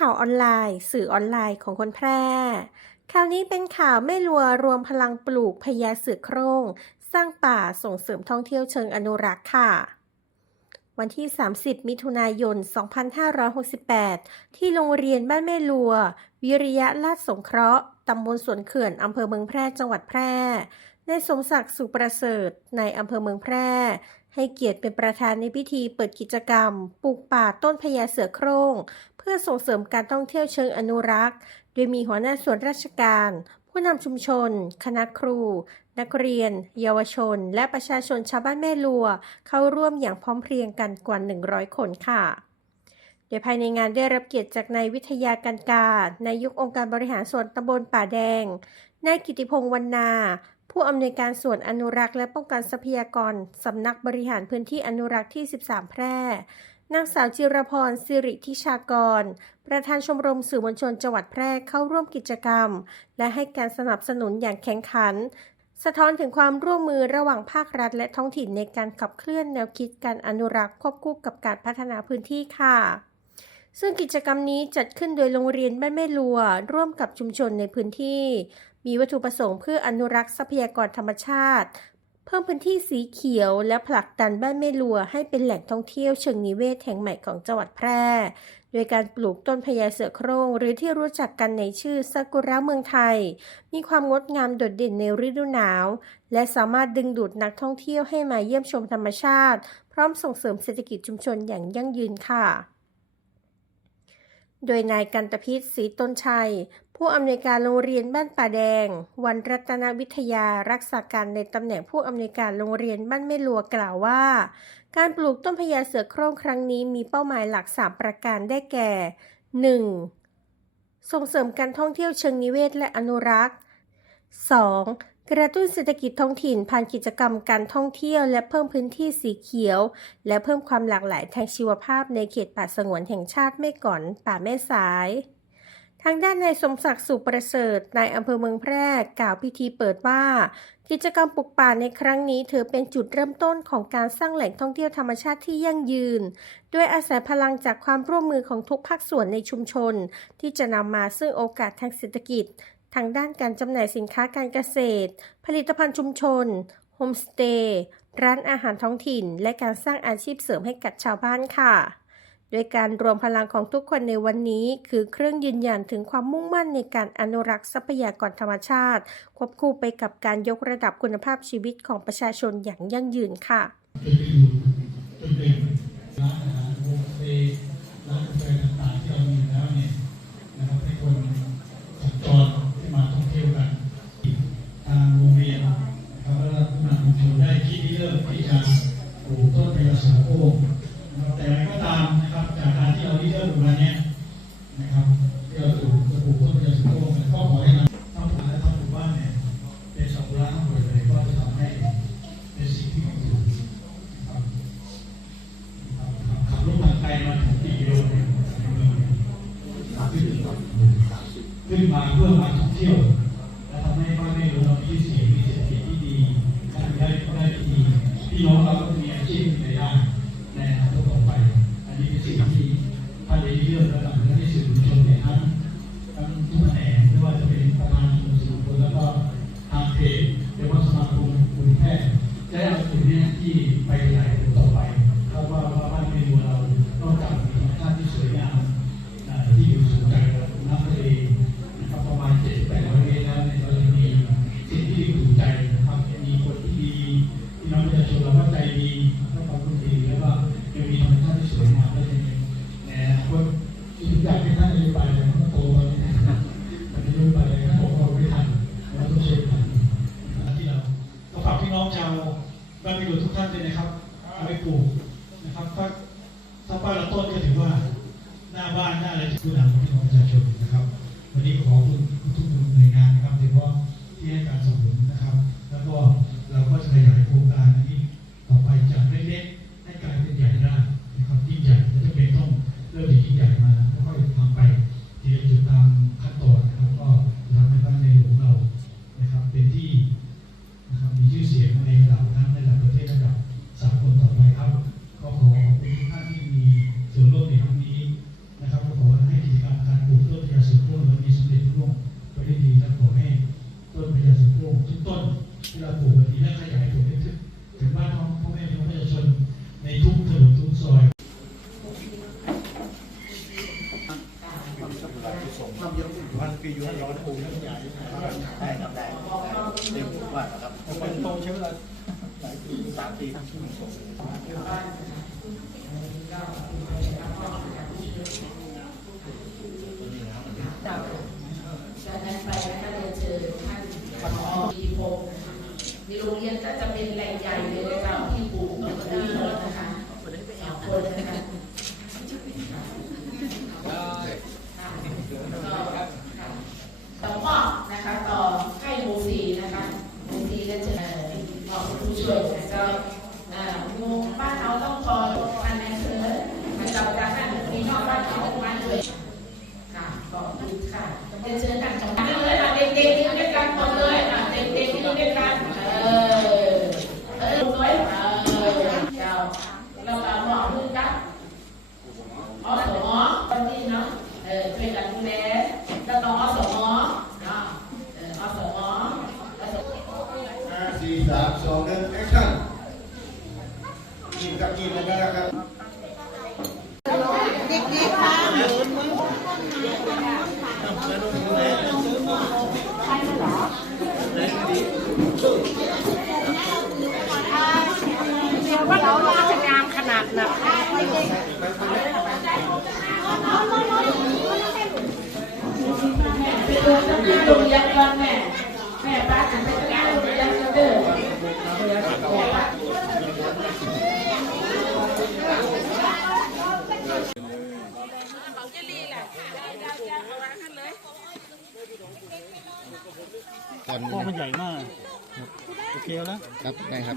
ข่าวออนไลน์ สื่อออนไลน์ของคนแพร่ ข่าวนี้เป็นข่าวแม่ลัวรวมพลังปลูกพญาเสือโคร่ง สร้างป่าส่งเสริมท่องเที่ยวเชิงอนุรักษ์ค่ะ วันที่ 30 มิถุนายน 2568 ที่โรงเรียนบ้านแม่ลัว วิริยะลาดสงเคราะห์ตำบลสวนเขื่อนอำเภอเมืองแพร่จังหวัดแพร่ในสมศักดิ์สุประเสริฐในอำเภอเมืองแพร่ ให้เกียรติเป็นประธานในพิธีเปิดกิจกรรมปลูกป่าต้นพญาเสือโคร่ง เพื่อส่งเสริมการท่องเที่ยวเชิงอนุรักษ์ โดยมีหัวหน้าส่วนราชการ ผู้นำชุมชน คณะครู นักเรียน เยาวชน และประชาชนชาวบ้านแม่ลัว เข้าร่วมอย่างพร้อมเพรียงกันกว่า 100 คนค่ะโดยภายในงานได้รับเกียรติจากนายวิทยาการกานายกองค์การบริหารส่วนตำบลป่าแดง นายกิติพงษ์วรรณา ผู้อำนวยการส่วนอนุรักษ์และป้องกันทรัพยากรสำนักบริหารพื้นที่อนุรักษ์ที่ 13 แพร่ นางสาวจิรพรสิริทิชากร ประธานชมรมสื่อมวลชนจังหวัดแพร่เข้าร่วมกิจกรรม และให้การสนับสนุนอย่างแข็งขัน สะท้อนถึงความร่วมมือระหว่างภาครัฐและท้องถิ่นในการขับเคลื่อนแนวคิดการอนุรักษ์ควบคู่กับการพัฒนาพื้นที่ค่ะ ซึ่งกิจกรรมนี้จัดขึ้นโดยโรงเรียนบ้านแม่ลัว ร่วมกับชุมชนในพื้นที่ มีวัตถุประสงค์เพื่ออนุรักษ์ทรัพยากรธรรมชาติ พิ่มพื้นที่สีเขียวและผลักดันบ้านแม่ลัวให้เป็นแหล่งท่องเที่ยวเชิงนิเวศแห่งใหม่ของจังหวัดแพร่ โดยการปลูกต้นพญาเสือโคร่งหรือที่รู้จักกันในชื่อซากุระเมืองไทย มีความงดงามโดดเด่นในฤดูหนาว และสามารถดึงดูดนักท่องเที่ยวให้มาเยี่ยมชมธรรมชาติ พร้อมส่งเสริมเศรษฐกิจชุมชนอย่างยั่งยืนค่ะ โดยนายกันตพิษศรีต้นชัย ผู้อำนวยการโรงเรียนบ้านป่าแดง วันรัตนวิทยารักษาการในตำแหน่งผู้อำนวยการโรงเรียนบ้านแม่ลัวกล่าวว่า การปลูกต้นพญาเสือโคร่งครั้งนี้มีเป้าหมายหลัก 3 ประการได้แก่ 1. ส่งเสริมการท่องเที่ยวเชิงนิเวศและอนุรักษ์ 2. กระตุ้นเศรษฐกิจท้องถิ่นผ่านกิจกรรมการท่องเที่ยว และเพิ่มพื้นที่สีเขียว และเพิ่มความหลากหลายทางชีวภาพในเขตป่าสงวนแห่งชาติแม่ก่อนป่าแม่สายทางด้านนายสมศักดิ์สุประเสริฐนายอำเภอเมืองแพร่กล่าวพิธีเปิดว่า กิจกรรมปลูกป่าในครั้งนี้ถือเป็นจุดเริ่มต้นของการสร้างแหล่งท่องเที่ยวธรรมชาติที่ยั่งยืนด้วยอาศัยพลังจากความร่วมมือของทุกภาคส่วนในชุมชน ที่จะนำมาซึ่งโอกาสทางเศรษฐกิจ ทางด้านการจำหน่ายสินค้าการเกษตร ผลิตภัณฑ์ชุมชนโฮมสเตย์ร้านอาหารท้องถิ่น และการสร้างอาชีพเสริมให้กับชาวบ้านค่ะโดยการรวมพลังของทุกคนในวันนี้ คือเครื่องยืนยันถึงความมุ่งมั่นในการอนุรักษ์ทรัพยากรธรรมชาติ ควบคู่ไปกับการยกระดับคุณภาพชีวิตของประชาชนอย่างยั่งยืนค่ะ จะไปอยู่จนเป็นร้านอาหารโฮมสเตย์ร้านกาแฟต่างๆที่เรามีอยู่แล้วเนี่ยนะครับให้คนสัญจรที่มาท่องเที่ยวกัน ทางโรงเรียนนะครับและผู้นำชุมชนได้คิดเรื่องที่จะปลูกต้นพญาเสือโคร่งนะครับแต่อะไรก็ตามนะครับจากการที่เราที่เริ่มมาเนี้ยนะครับที่เราปลูกจะปลูกต้นพญาเสือโคร่งเนี่ยก็ขอให้มันทั้งหมู่และทั้งหมู่บ้านเนี่ยเป็นสักุระทั้งหมดเลยก็จะทำให้เป็นสิ่งที่มีอยู่นะครับ ขับรถทางไกลมาถึงกี่กิโลเนี่ย ขึ้นมาเพื่อมาท่องเที่ยว และทำให้บ้านในหลวงเรามีเสียงมีเศรษฐกิจที่ดีและได้ได้ดีพี่น้องเราก็มีอาชีพมีรายได้ในอนาคตต่อไป อันนี้เป็นสิ่งที่ท่านได้เลือกระดับท่านที่สื่อมวลชนเนี่ยทั้งทั้งทุกแผนไม่ว่าจะเป็นประธานชุมชนคนแล้วก็ทางเพจหรือว่าสมาคมคุณแพทย์ได้เอาสิ่งนี้ที่ไปขยาย บ้านมีดูทุกท่านเลยนะครับเอาไปปลูกนะครับถ้าถ้าป้าละต้นก็ถือว่าหน้าบ้านหน้าอะไรที่ผู้นำของพี่น้องประชาชนนะครับ วันนี้ก็ขอบคุณทุกหน่วยงานนะครับโดยเฉพาะที่ให้การสนับสนุนนะครับ แล้วก็เราก็จะขยายโครงการนี้ต่อไปจากเล็กๆให้กลายเป็นใหญ่ได้นะครับยิ่งใหญ่จะจะเป็นต้องเริ่มจากยิ่งใหญ่มาแล้วก็ทำไปทีละจุดตามขั้นตอนนะครับก็ทำให้บ้านในหลวงเรานะครับเป็นที่ นะครับมีชื่อเสียงในระดับทั้งระดับประเทศระดับสากลต่อไปครับ ก็ขอขอบคุณทุกท่านที่มีส่วนร่วมในครั้งนี้นะครับก็ขอให้กิจกรรมการ ที่เราปลูก แบบนี้และขยายผลไปถึงถึงบ้านของพ่อแม่พี่น้องประชาชนในทุกถนนทุกซอยพันปีอยู่ร้อนปูน้ำยาได้ครับได้เต็มทุกวันนะครับเป็นโตใช้เวลาหลายปีสามปีทั้งชั่วโมงจากนั้นไปนะคะเรียนเชิญท่านผอมีพง ในโรงเรียนก็จะเป็นแหล่งใหญ่เลยนะคะที่ปลูกต้นไม้นะคะสองคนนะคะต่อพ่อนะคะต่อให้หมูสีนะคะหมูสีก็จะขอบผู้ช่วยนะเจ้าอ่างูบ้านเขาต้องคอยอันนั้นคือมาจับการนั่นมีนอกบ้านเขาบ้านเลย ค่ะขอบคุณค่ะเรียนเชิญกันของท่านเลยค่ะเด็กๆที่อยู่ด้วยกันหมดเลยค่ะเด็กๆที่อยู่ด้วยกันเออเออสวยเออ เจ้าเราตามหมอพึ่งกันอสมคนที่เนาะเออช่วยกันดูแลแล้วก็อสมเนาะเอออสมอสมห้าสี่สามสองหนึ่งแอคชั่นกินกับกินนะครับไปดูทั้งหน้าโรงเรียนก่อนแม่แม่ป้าถึงไป ทั้งหน้าโรงเรียนกันเด้อแม่ป้าพ่อมันใหญ่มาก โอเคแล้ว ครับ ได้ครับ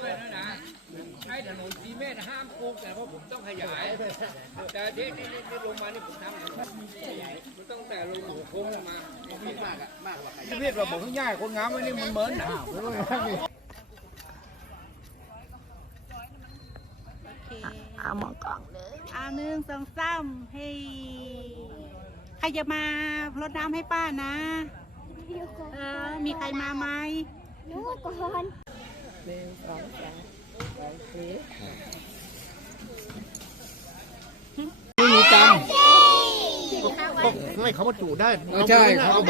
ไว้นะนะให้ถนนซีเมนต์ห้ามปลูกแต่ว่าผมต้องขยาย แต่ที่นี่นี่ลงมานี่ผมทำมันตั้งแต่ลงหัวโค้งลงมาพี่มากอะมากกว่าพี่เรียกว่าบอกง่ายคนงามไว้นี่มันเหมือนหนาวเอามองกล้องเลยเอาหนึ่งสองสามเฮ้ใครจะมารดน้ำให้ป้านะ เออ มีใครมาไหมนู้ก่อนหนึ่งสองสามสี่ไม่มีตังค์ไม่เขามาจูได้ใช่เขาบอก